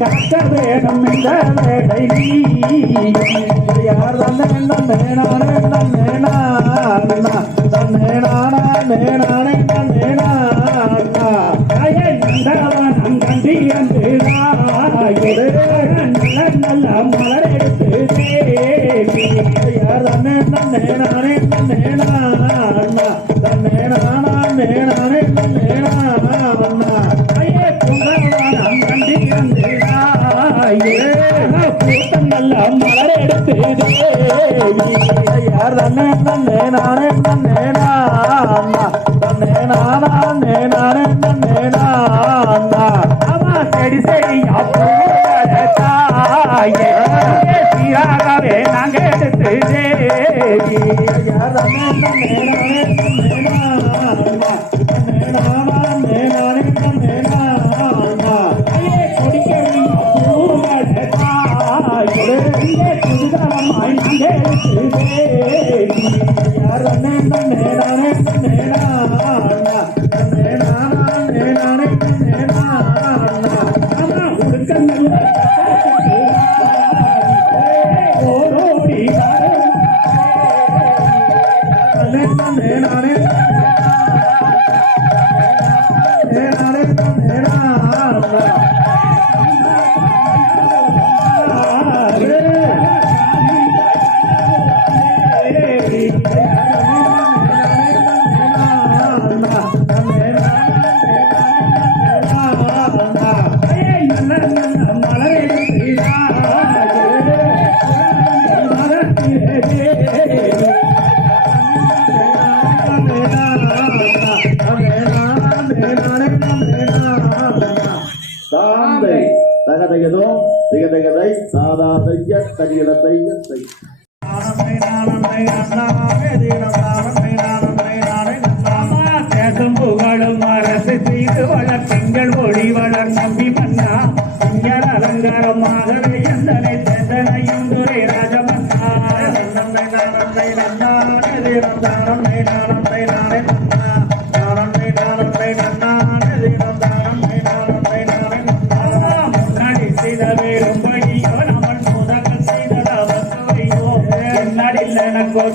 கட்ட வேடம் இந்த வேடை யார் தான் வேண்டாம் வேணாம் வேண்டாம் on it. తగిదో దిగదగదై సాదా దయ్య తగిన దయ్య దయ్య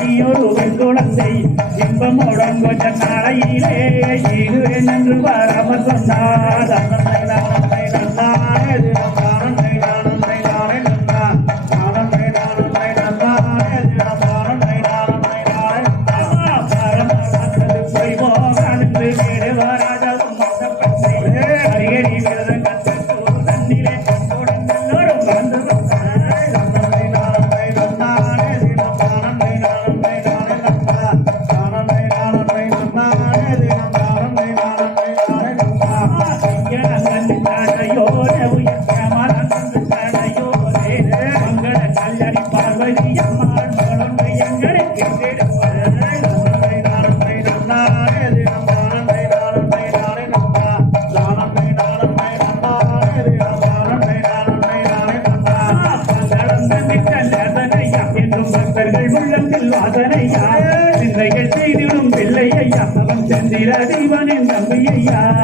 நீயோடு பெண் குழந்தை இன்பமுடன் கொஞ்ச நாளையிலே இதுவே நன்று பாராமல் சொன்னார். அண்ணன் yeah.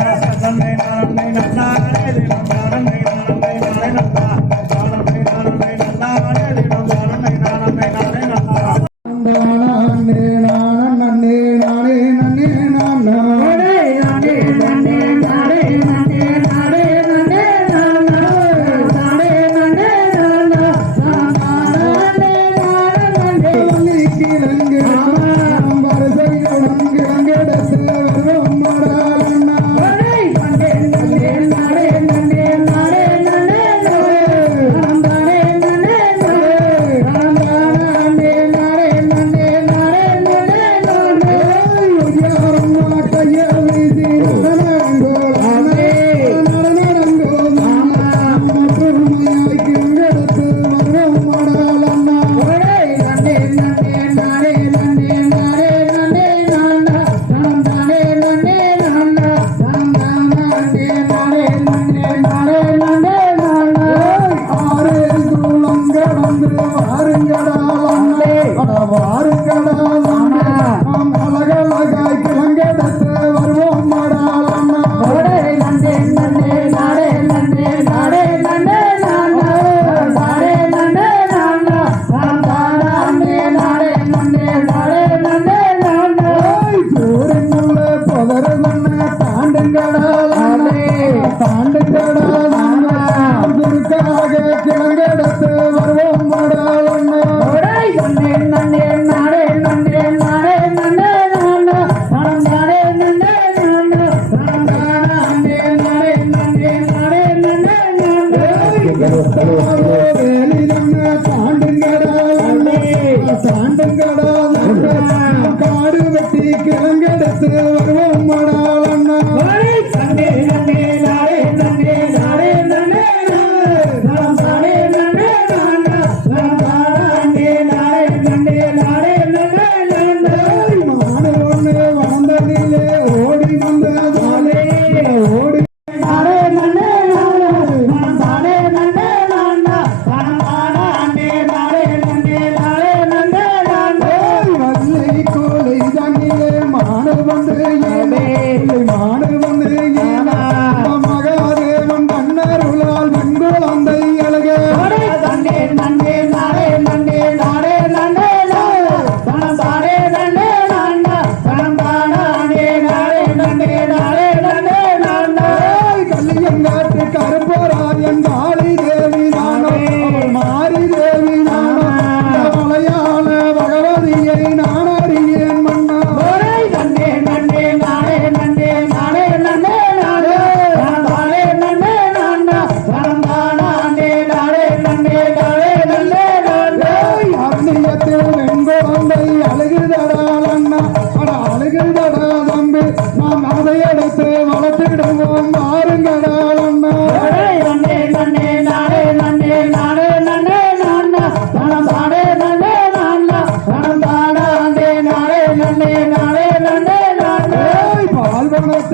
கண்டுட்டாடா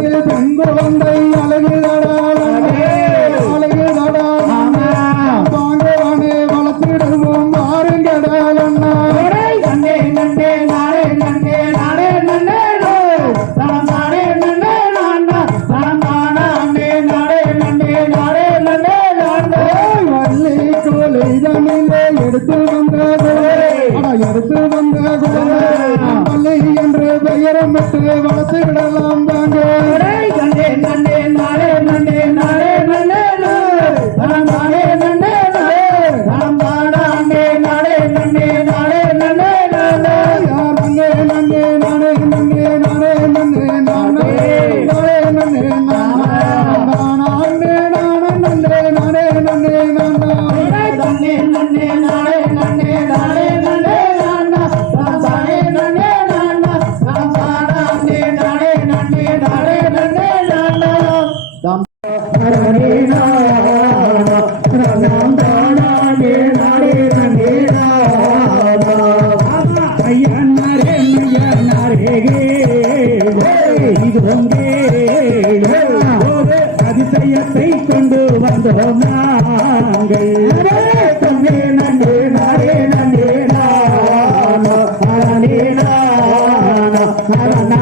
காட்டில் பொங்கு வந்தை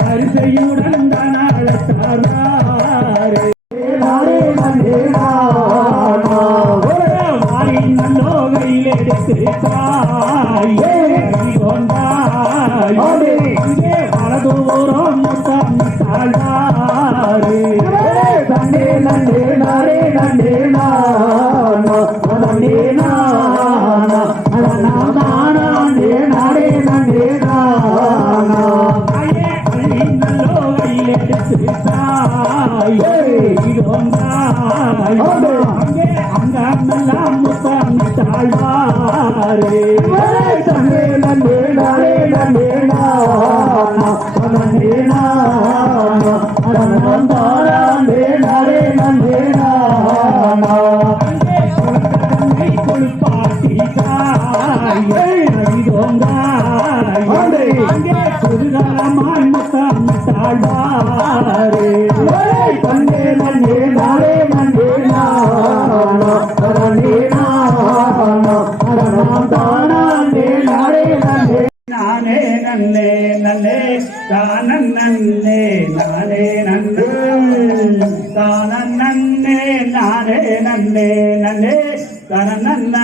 வரிசையூட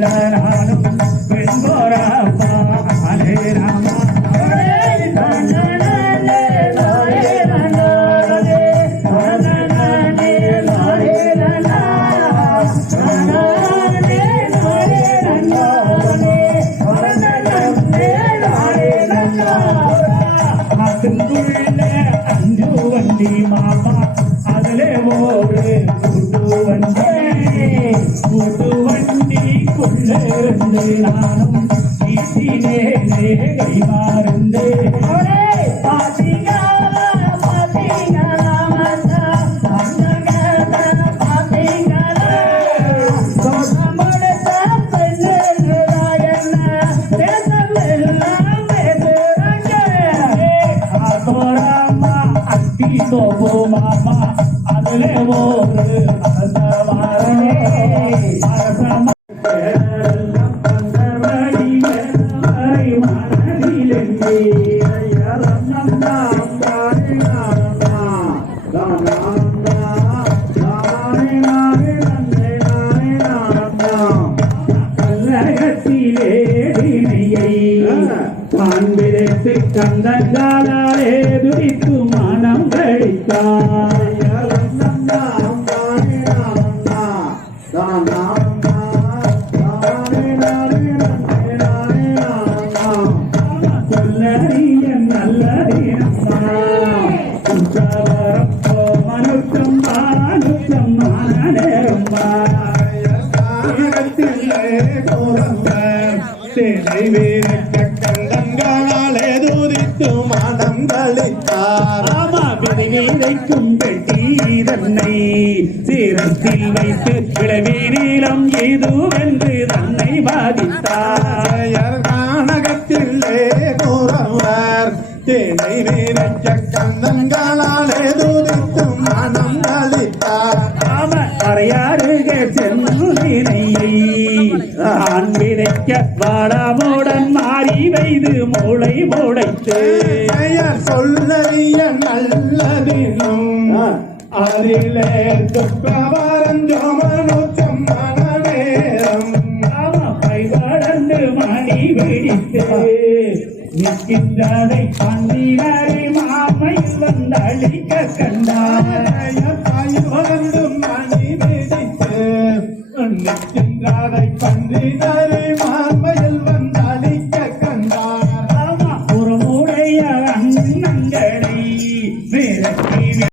நானும் பெண் ஹரே ராமா. அஞ்சு வண்டி மாமா அதிலே ஓடு கூட்டு வண்டி கூட்டு நானும் ஆசோராமா அத்தி தோபோ மாமா அதுல ஒரு 啊 தன்னை சீரத்தில் வைத்து விளவி நீளம் ஏதுவென்று தன்னை பாதித்தார் கானகத்திலே கூறவர். தேனை வீரச்ச கந்தங்காலே துதித்தும் மனம் அளித்தார் ஆம அறையாறுக சென்னையை நான் விதைக்க வாடாமோடன் மாறி வைது மூளை மூடைத்து பெயர் சொல்லறிய நல்லதினும் அதிலே துக்கவரஞ்சோமனுச்சம் மனநேரம் ஆமா பை வளர்ந்து மணி பிடித்து நிற்கின்றதை கண்டினரை மாமை வந்தளிக்க கண்டார் வளர்ந்து மணி பிடித்து நிற்கின்றதை கண்டினரை மார்மைய